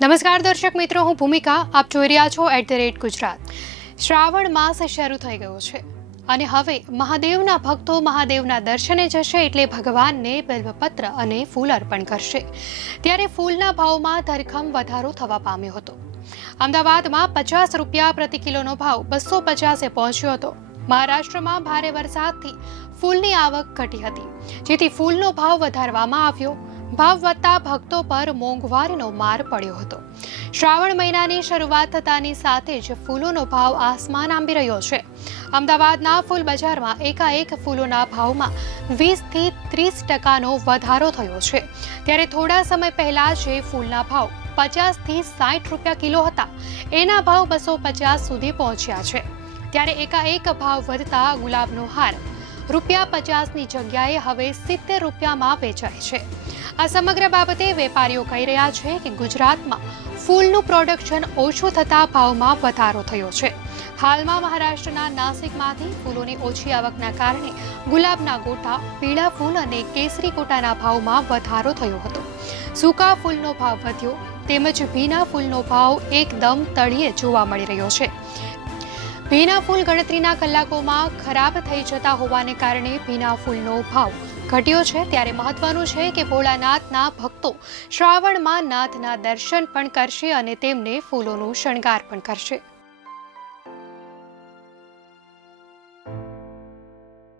નમસ્કાર દર્શક મિત્રો, હું ભૂમિકા. આપ જોઈ રહ્યા છો @ગુજરાત. શ્રાવણ માસ શરૂ થઈ ગયો છે અને હવે મહાદેવના ભક્તો મહાદેવના દર્શને જશે એટલે ભગવાનને બિલ્વપત્ર અને ફૂલ અર્પણ કરશે. ત્યારે ફૂલના ભાવમાં ધરખમ વધારો થવા પામ્યો હતો. અમદાવાદમાં 50 રૂપિયા પ્રતિ કિલોનો ભાવ 250 પહોંચ્યો હતો. મહારાષ્ટ્રમાં ભારે વરસાદથી ફૂલની આવક ઘટી હતી, જેથી ફૂલનો ભાવ વધારવામાં આવ્યો. ભાવ વધતા ભક્તો પર મોંઘવારીનો માર પડ્યો હતો. શ્રાવણ મહિનાની શરૂઆત થતાની સાથે જ ફૂલોનો ભાવ આસમાન આંબી રહ્યો છે. અમદાવાદના ફૂલ બજારમાં એકાએક ફૂલોના ભાવમાં 20 થી 30% વધારો થયો છે. ત્યારે થોડા સમય પહેલા જે ફૂલના ભાવ 50 થી 60 રૂપિયા કિલો હતા, એના ભાવ 250 સુધી પહોંચ્યા છે. ત્યારે એકાએક ભાવ વધતા ગુલાબનો હાર ₹50ની જગ્યાએ હવે 70 રૂપિયામાં વેચાય છે. આ સમગ્ર બાબતે વેપારીઓ કહી રહ્યા છે કે ગુજરાતમાં ફૂલનું પ્રોડક્શન ઓછું થતાં ભાવમાં વધારો થયો છે. હાલમાં મહારાષ્ટ્રના નાસિકમાંથી ફૂલોની ઓછી આવકના કારણે ગુલાબના ગોટા, પીળા ફૂલ અને કેસરી ગોટાના ભાવમાં વધારો થયો હતો. સૂકા ફૂલનો ભાવ વધ્યો, તેમજ ભીના ફૂલનો ભાવ એકદમ તળિયે જોવા મળી રહ્યો છે. ભીના ફૂલ ગણતરીના કલાકોમાં ખરાબ થઈ જતા હોવાને કારણે ભીના ફૂલનો ભાવ ઘટ્યો છે. ત્યારે મહત્વનું છે કે ભોળાનાથના ભક્તો શ્રાવણમાં નાથના દર્શન પણ કરશે અને તેમને ફૂલોનો શણગાર પણ કરશે.